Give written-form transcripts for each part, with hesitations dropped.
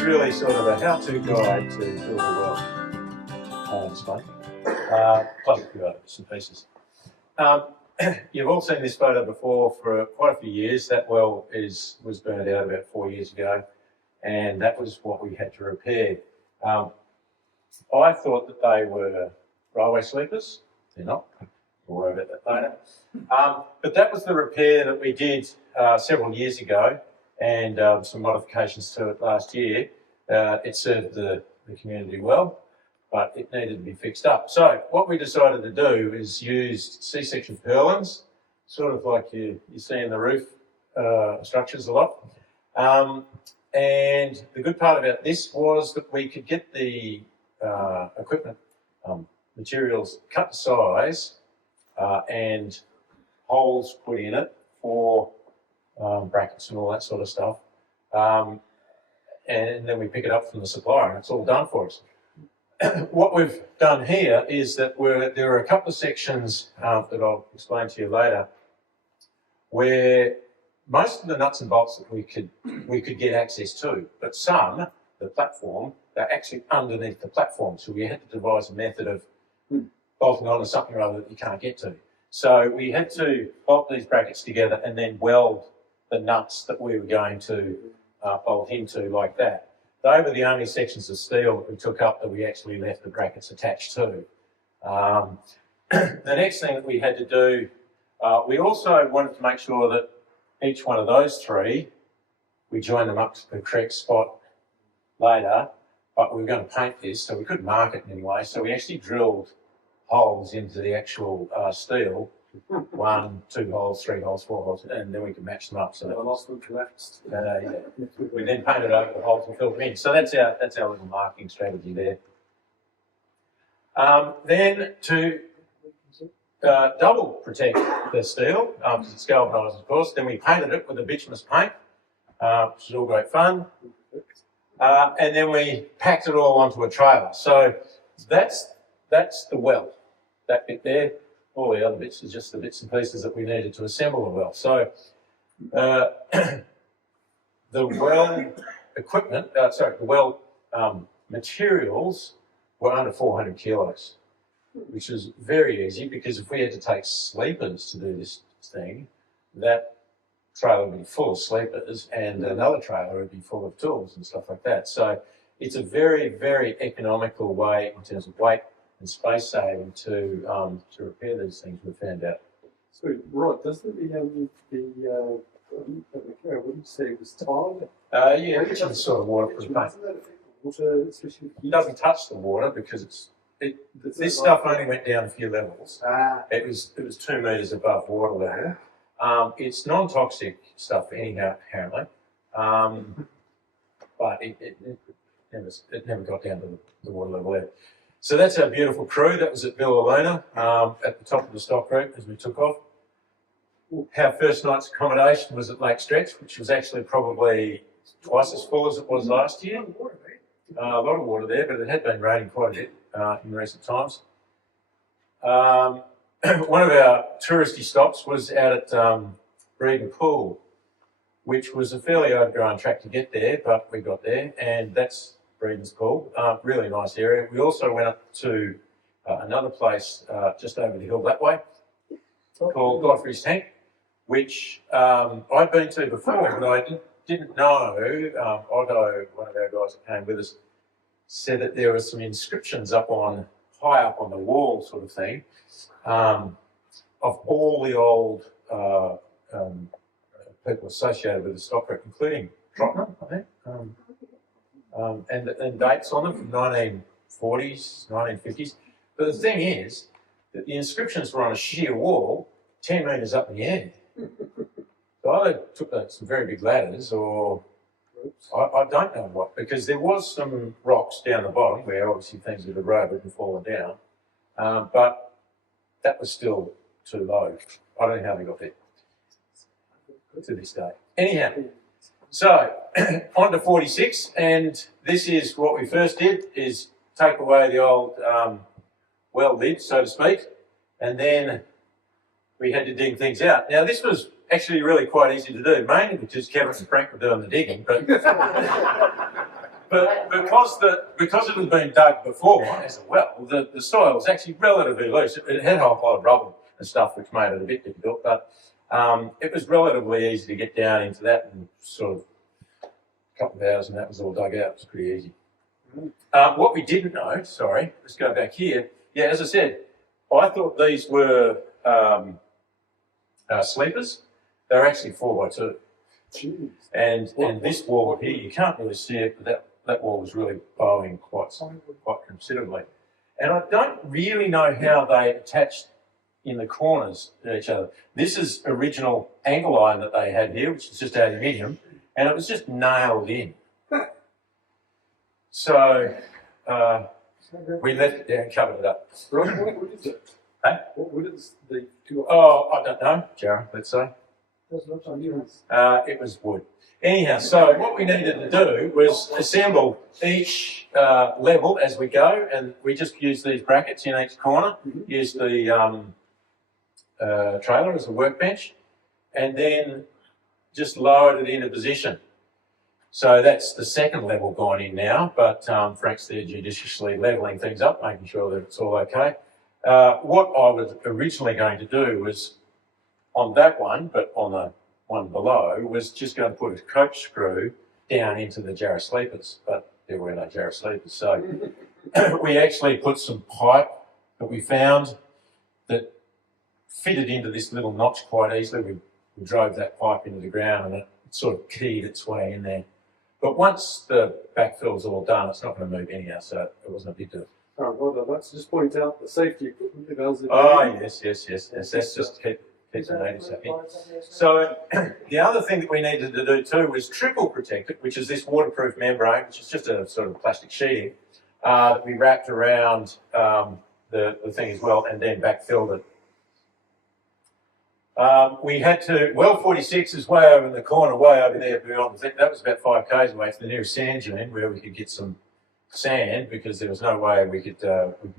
is really sort of a how-to guide to build a well. It's fun. Plus a few other bits and pieces. You've all seen this photo before for quite a few years. That well was burned out about 4 years ago, and that was what we had to repair. I thought that they were railway sleepers. They're not. We'll worry about that later. But that was the repair that we did several years ago, and some modifications to it last year. It served the community well, but it needed to be fixed up. So what we decided to do is use C-section purlins, sort of like you see in the roof structures a lot. And the good part about this was that we could get the equipment materials cut to size and holes put in it for brackets and all that sort of stuff. And then we pick it up from the supplier and it's all done for us. What we've done here is that there are a couple of sections that I'll explain to you later where most of the nuts and bolts that we could get access to, but some, the platform, they're actually underneath the platform. So we had to devise a method of bolting onto something or other that you can't get to. So we had to bolt these brackets together and then weld the nuts that we were going to bolt into like that. They were the only sections of steel that we took up that we actually left the brackets attached to. The next thing that we had to do, we also wanted to make sure that each one of those three, we joined them up to the correct spot later, but we were going to paint this, so we couldn't mark it in any way. So we actually drilled holes into the actual steel, 1, 2 holes, 3 holes, 4 holes, and then we could match them up. So that the last one collapsed. yeah. We then painted over the holes and filled them in. So that's our little marking strategy there. Then to double protect the steel, because it's galvanised, of course, then we painted it with a bituminous paint, which is all great fun. And then we packed it all onto a trailer. So that's the well, that bit there. All the other bits are just the bits and pieces that we needed to assemble the well. So the well equipment, the well materials were under 400 kilos, which was very easy because if we had to take sleepers to do this thing, that trailer would be full of sleepers and another trailer would be full of tools and stuff like that. So it's a very, very economical way in terms of weight and space saving to repair these things, we found out. So, Rod, doesn't what did you say, it was tiled? Yeah, which is sort of waterproof paint. Doesn't that affect the water, especially with It doesn't touch the water because this stuff only went down a few levels. It was 2 metres above water level. It's non-toxic stuff anyhow, apparently, but it never got down to the water level there. So that's our beautiful crew. That was at Villaluna, at the top of the stock route as we took off. Our first night's accommodation was at Lake Stretch, which was actually probably twice as full as it was last year. A lot of water there, but it had been raining quite a bit in recent times. One of our touristy stops was out at Breeden Pool, which was a fairly overgrown track to get there, but we got there, and that's Breeden's Pool. Really nice area. We also went up to another place just over the hill that way called Godfrey's Tank, which I'd been to before, but I didn't know. Otto, one of our guys that came with us, said that there were some inscriptions high up on the wall sort of thing, of all the old people associated with the stock route, including Trottenham, I think. And dates on them from 1940s, 1950s. But the thing is that the inscriptions were on a sheer wall 10 metres up in the air. So either took some very big ladders or I don't know what, because there was some rocks down the bottom where obviously things had eroded and fallen down, but that was still too low. I don't know how they got there to this day. Anyhow, so on to 46, and this is what we first did, is take away the old well lid, so to speak, and then we had to dig things out. Now this was actually really quite easy to do, mainly because Kevin and Frank were doing the digging, but But because it had been dug before as a well, the soil was actually relatively loose. It had a whole lot of rubble and stuff, which made it a bit difficult, but it was relatively easy to get down into that, and sort of a couple of hours and that was all dug out. It was pretty easy. What we didn't know, sorry, let's go back here. Yeah, as I said, I thought these were sleepers. They're actually 4x2. Jeez. And this wall here, you can't really see it, but that wall was really bowing quite considerably. And I don't really know how they attached in the corners to each other. This is original angle iron that they had here, which is just aluminium, and it was just nailed in. So we left it there and covered it up. Right, what is it? Hey? What is the two? Oh, I don't know, Jared, let's say. It was wood. Anyhow, so what we needed to do was assemble each level as we go, and we just use these brackets in each corner, use the trailer as a workbench, and then just lowered it into position. So that's the second level gone in now, but Frank's there judiciously levelling things up, making sure that it's all okay. What I was originally going to do was, on that one, but on the one below, was just going to put a coach screw down into the Jarrah sleepers, but there were no Jarrah sleepers. So we actually put some pipe that we found that fitted into this little notch quite easily. We drove that pipe into the ground and it sort of keyed its way in there. But once the backfill's all done, it's not going to move anyhow, so it wasn't a big deal. Oh, well, let's just point out the safety equipment that goes in. Oh, yes. That's just to keep the natives happy. So the other thing that we needed to do too was triple protect it, which is this waterproof membrane, which is just a sort of plastic sheeting that we wrapped around the thing as well, and then backfilled it. We had to, well 46 is way over in the corner, way over there beyond the thing. That was about 5 k's away to the nearest sand dune where we could get some sand, because there was no way we could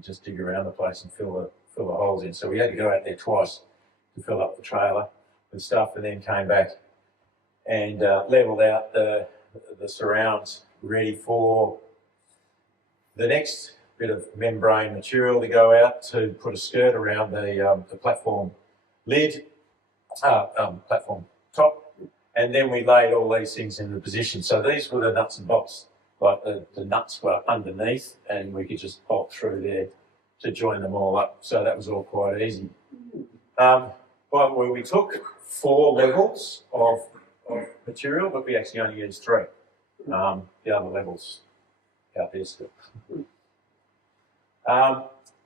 just dig around the place and fill the holes in. So we had to go out there twice to fill up the trailer with stuff, and then came back and levelled out the surrounds, ready for the next bit of membrane material to go out to put a skirt around the platform lid, platform top, and then we laid all these things into position. So these were the nuts and bolts, like the nuts were underneath, and we could just bolt through there to join them all up. So that was all quite easy. By the way, we took 4 levels of material, but we actually only used 3. The other levels out there still.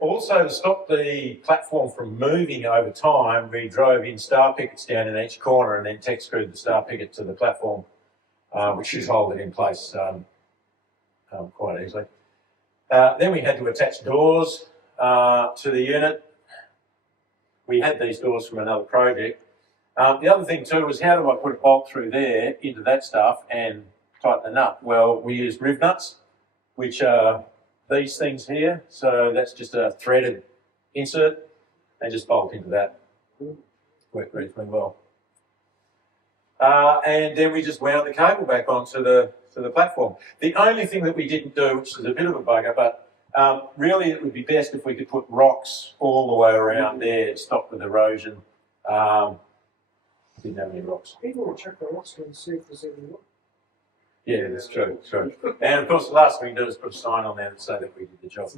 Also, to stop the platform from moving over time, we drove in star pickets down in each corner and then tech screwed the star picket to the platform, which should hold it in place quite easily. Then we had to attach doors to the unit. We had these doors from another project. The other thing too was, how do I put a bolt through there into that stuff and tighten the nut? Well, we used riv nuts, which are these things here. So that's just a threaded insert, and just bolt into that. Worked reasonably well. And then we just wound the cable back onto the platform. The only thing that we didn't do, which is a bit of a bugger, but really it would be best if we could put rocks all the way around there to stop with erosion. Didn't have any rocks. People will check the rocks and see if there's any rock. Yeah, that's true. And of course, the last thing we do is put a sign on there that say that we did the job.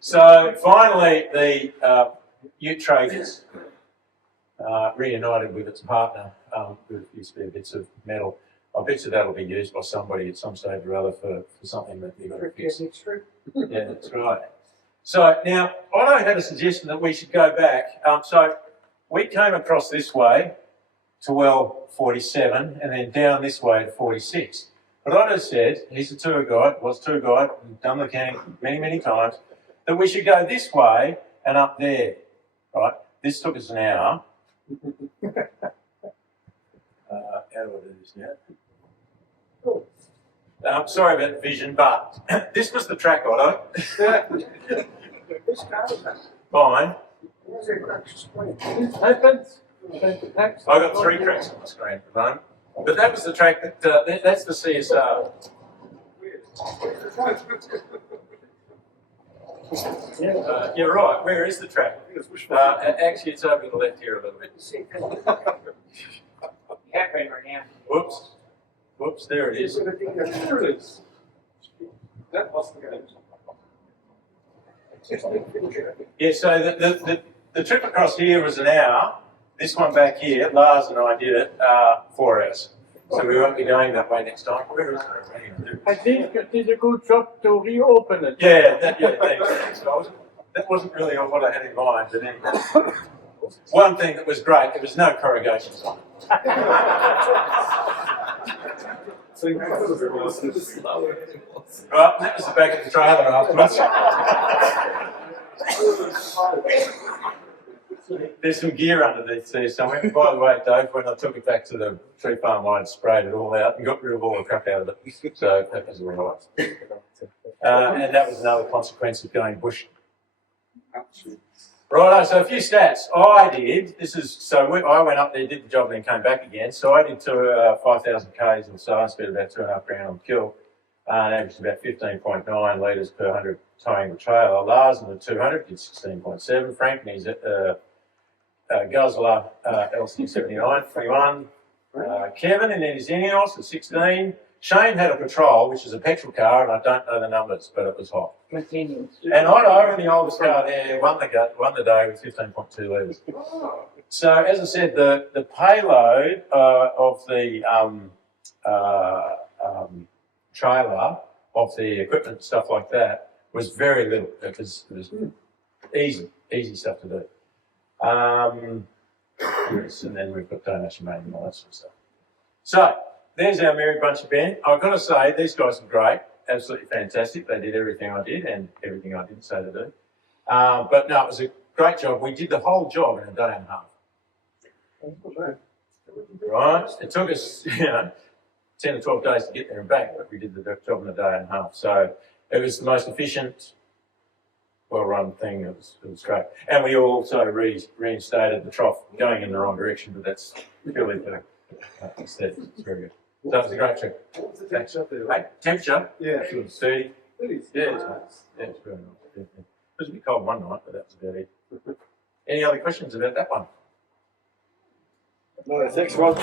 So finally, the ute traders reunited with its partner with a few spare bits of metal. I bet you that'll be used by somebody at some stage or other for something that you've got to fix. Yeah, that's right. So now, I had a suggestion that we should go back. So we came across this way to well 47 and then down this way to 46. But I just said, he's a tour guide, done the camp many, many times, that we should go this way and up there, right? This took us an hour. How do I do this now? Sorry about the vision, but this was the track, Otto. Fine. Happens. I've got 3 cracks on the screen at the moment. But that was the track that's the CSR. You're right. Where is the track? Actually, it's over to the left here a little bit. Whoops. Whoops, there it is. There it is. That was the game. Yeah, so the trip across here was an hour. This one back here, Lars and I did it 4 hours. So we won't be going that way next time. Where is it? I think it did a good job to reopen it. Yeah, thanks. That wasn't really what I had in mind, but anyway. One thing that was great, there was no corrugations on it. Right, that was the back of the trailer afterwards. There's some gear underneath there somewhere. By the way, Dave, when I took it back to the tree farm, I'd sprayed it all out and got rid of all the crap out of it. So that was all right. And that was another consequence of going bush. Righto, so a few stats. I went up there, did the job, and then came back again. So I did 5,000 Ks or so. I spent about 2.5 grand on the kill. And averaged about 15.9 litres per 100 towing the trailer. Lars in the 200 did 16.7. Frank and his Guzzler LC79, 21. Kevin in his Ineos at 16. Shane had a Patrol, which is a petrol car, and I don't know the numbers, but it was hot. Continues. And Otto, the oldest car there, won the day with 15.2 litres. So, as I said, the payload of the trailer, of the equipment, stuff like that, was very little. It was easy stuff to do. Yes, and then we've got donation made and all that sort of stuff. So, there's our merry bunch of band. I've got to say, these guys are great, absolutely fantastic. They did everything I did and everything I didn't say to do. But no, it was a great job. We did the whole job in a day and a half. Right? It took us, 10 or 12 days to get there and back, but we did the job in a day and a half. So it was the most efficient, well-run thing. It was great. And we also reinstated the trough, going in the wrong direction, but that's purely for aesthetics. It's very good. So it was a great trip. What was the temperature up there? Hey, temperature? Yeah. It was 30. It is. Yeah, it's nice. Yeah, it's very nice. Yeah. It was a bit cold one night, but that was about it. Any other questions about that one? No, thanks, Rob.